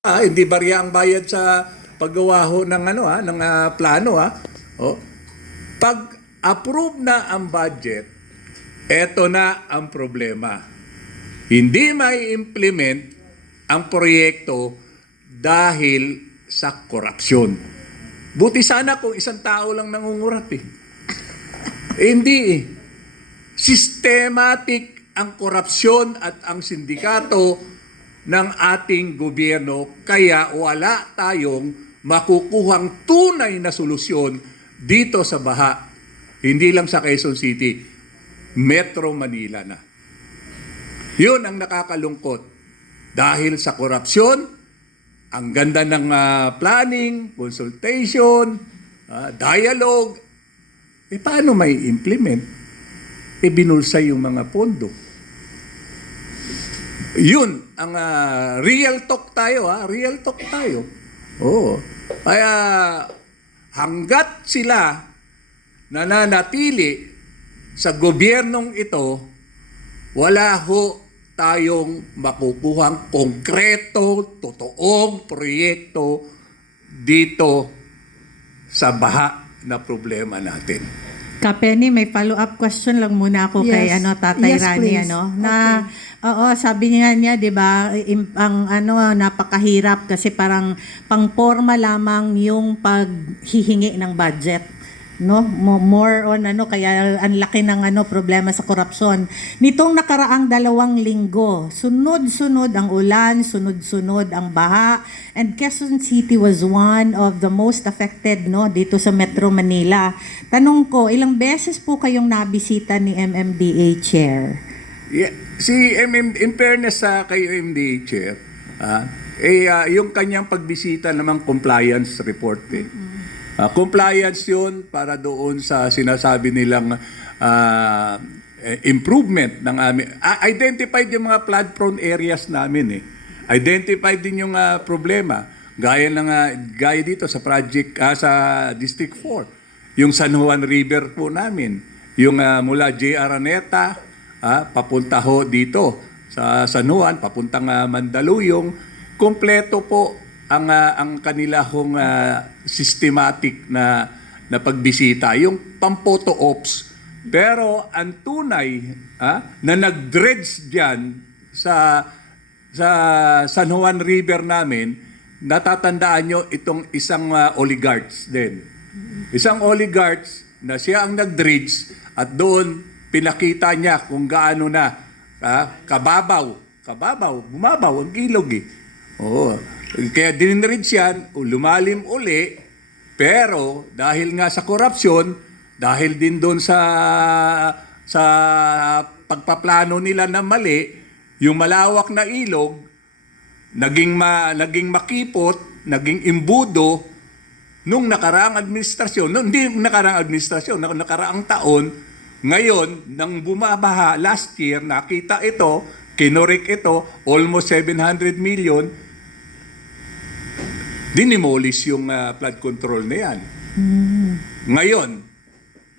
Hindi bariya ang bayad sa paggawa ho ng plano. Oh. Pag approve na ang budget, eto na ang problema. Hindi may implement ang proyekto dahil sa korupsyon. Buti sana kung isang tao lang nangungurat hindi Systematic ang korupsyon at ang sindikato ng ating gobyerno, kaya wala tayong makukuhang tunay na solusyon dito sa baha. Hindi lang sa Quezon City, Metro Manila na. Yun ang nakakalungkot. Dahil sa korupsyon, ang ganda ng planning, consultation, dialogue, paano may implement? Binulsa yung mga pondo. Yun ang real talk tayo, real talk tayo. Oo. Kaya hanggat sila nananatili sa gobyernong ito, wala ho tayong makukuhang konkreto, totoong proyekto dito sa baha na problema natin. Kapeni, may follow-up question lang muna ako kay Tatay Rani, na oo, sabi niya 'di ba, ang napakahirap kasi parang pangporma lamang yung paghihingi ng budget, no? More on kaya ang laki ng problema sa korupsyon. Nitong nakaraang 2 linggo, sunod-sunod ang ulan, sunod-sunod ang baha, and Quezon City was one of the most affected dito sa Metro Manila. Tanong ko, ilang beses po kayong nabisita ni MMDA Chair? Yeah, in fairness sa kay MMDA Chair, yung kanyang pagbisita naman compliance report compliance yun para doon sa sinasabi nilang improvement ng amin. Identified yung mga flood-prone areas namin Identified din yung problema. Gaya dito sa project sa District 4. Yung San Juan River po namin. Yung mula J. Araneta papunta ho dito sa San Juan, papuntang Mandaluyong. Kompleto po ang kanila hong systematic na pagbisita, yung pampoto ops. Pero ang tunay na nag-dredge diyan sa San Juan River namin, natatandaan nyo itong isang oligarchs din. Isang oligarchs na siya ang nag-dredge at doon pinakita niya kung gaano na kababaw, bumabaw ang ilog Oo. Kaya dinidredge yan, lumalim uli, pero dahil nga sa korupsyon, dahil din doon sa pagpaplano nila na mali, yung malawak na ilog, naging makipot, naging imbudo, nung nakaraang administrasyon, hindi nakaraang administrasyon, nakaraang taon, ngayon, nang bumabaha last year, nakita ito, kinorek ito, almost 700 million, dinimolish yung flood control na yan. Ngayon,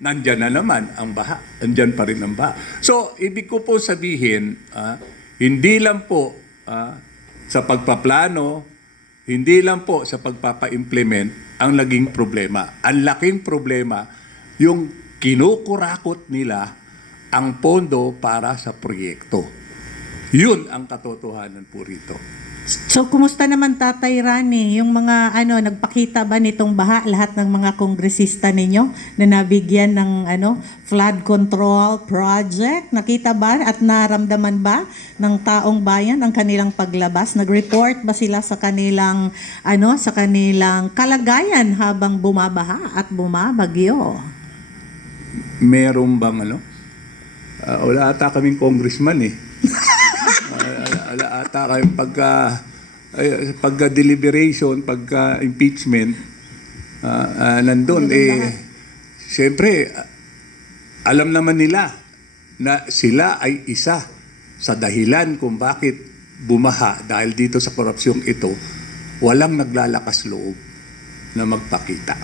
nandyan na naman ang baha. Nandyan pa rin ang baha. So, ibig ko po sabihin, hindi lang po sa pagpaplano, hindi lang po sa pagpapa-implement ang naging problema. Ang laking problema, yung kinukurakot nila ang pondo para sa proyekto. Yun ang katotohanan po rito. So, kumusta naman Tatay Rani? Yung mga nagpakita ba nitong baha lahat ng mga kongresista ninyo na nabigyan ng flood control project? Nakita ba at naramdaman ba ng taong bayan ang kanilang paglabas? Nag-report ba sila sa kanilang sa kanilang kalagayan habang bumabaha at bumabagyo? Meron bang wala ata kaming congressman Wala ata kayong pagka-deliberation, pagka-impeachment, nandun. Siyempre, alam naman nila na sila ay isa sa dahilan kung bakit bumaha dahil dito sa korupsyong ito, walang naglalakas loob na magpakita.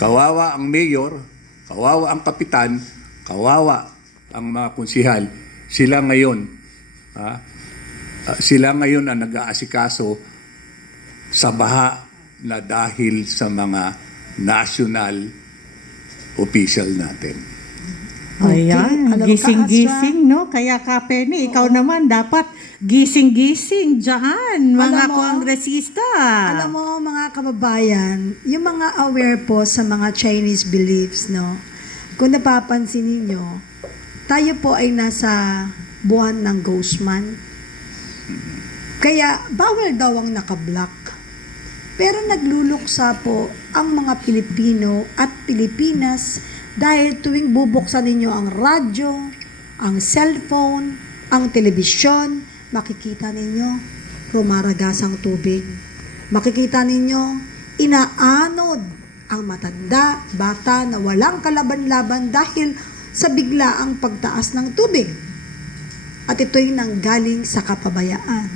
Kawawa ang mayor, kawawa ang kapitan, kawawa ang mga konsihal. Sila ngayon ang nag-aasikaso sa baha na dahil sa mga national official natin. Ayan, Alam mo, gising-gising, no? Kaya ka, Penny, ikaw naman dapat gising-gising dyan, mga Alam mo, kongresista. Alam mo, mga kababayan, yung mga aware po sa mga Chinese beliefs, no? Kung napapansin ninyo, tayo po ay nasa buwan ng ghost month. Kaya, bawal daw ang naka-black. Pero nagluluksa po ang mga Pilipino at Pilipinas dahil tuwing bubuksan ninyo ang radyo, ang cellphone, ang telebisyon, makikita ninyo rumaragas ang tubig. Makikita ninyo inaanod ang matanda, bata na walang kalaban-laban dahil sa biglaang pagtaas ng tubig. At ito'y nanggaling sa kapabayaan.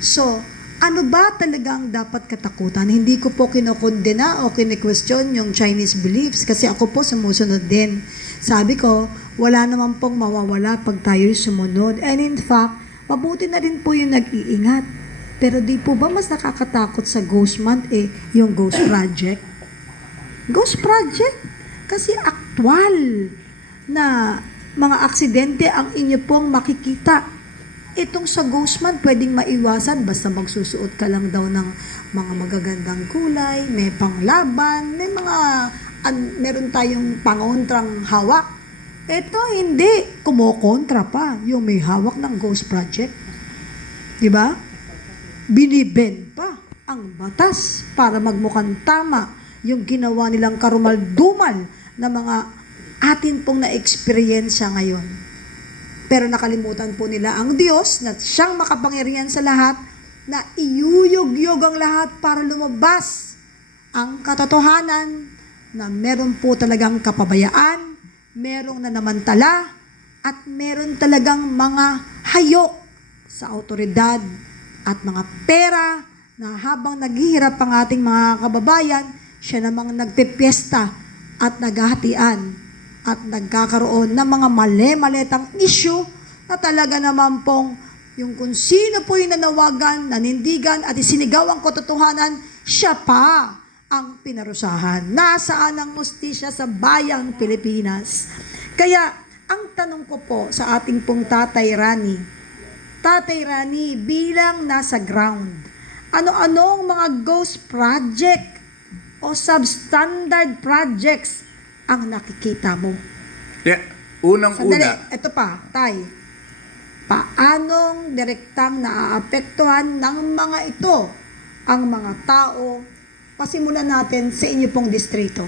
So, ano ba talaga ang dapat katakutan? Hindi ko po kinokondena o kine-question yung Chinese beliefs kasi ako po sumusunod din. Sabi ko, wala naman pong mawawala pag tayo'y sumunod. And in fact, mabuti na rin po yung nag-iingat. Pero di po ba mas nakakatakot sa Ghost Month yung Ghost Project? Ghost Project? Kasi aktwal na mga aksidente ang inyo pong makikita. Itong sa Ghost Month, pwedeng maiwasan basta magsusuot ka lang daw ng mga magagandang kulay, may panglaban, may mga meron tayong pangontrang hawak. Ito hindi, kumokontra pa yung may hawak ng Ghost Project. Di ba? Biniben pa ang batas para magmukhang tama yung ginawa nilang karumal-dumal na mga atin pong na-experience ngayon. Pero nakalimutan po nila ang Diyos na siyang makapangyarihan sa lahat na iyuyog-yog ang lahat para lumabas ang katotohanan na meron po talagang kapabayaan, merong nanamantala, at meron talagang mga hayok sa autoridad at mga pera na habang naghihirap ang ating mga kababayan, siya namang nagpipiesta at naghahatian at nagkakaroon ng mga mali-maletang issue na talaga naman pong yung kung sino po yung nanawagan, nanindigan at isinigaw ang katotohanan, siya pa ang pinarusahan. Nasaan ang hustisya sa bayang Pilipinas? Kaya, ang tanong ko po sa ating pong Tatay Rani, bilang nasa ground, ano-anong mga ghost project o substandard projects ang nakikita mo? Yeah, Sandali, unang-una, ito pa, Tay. Paanong direktang naaapektuhan ng mga ito ang mga tao? Pasimulan natin sa inyo pong distrito.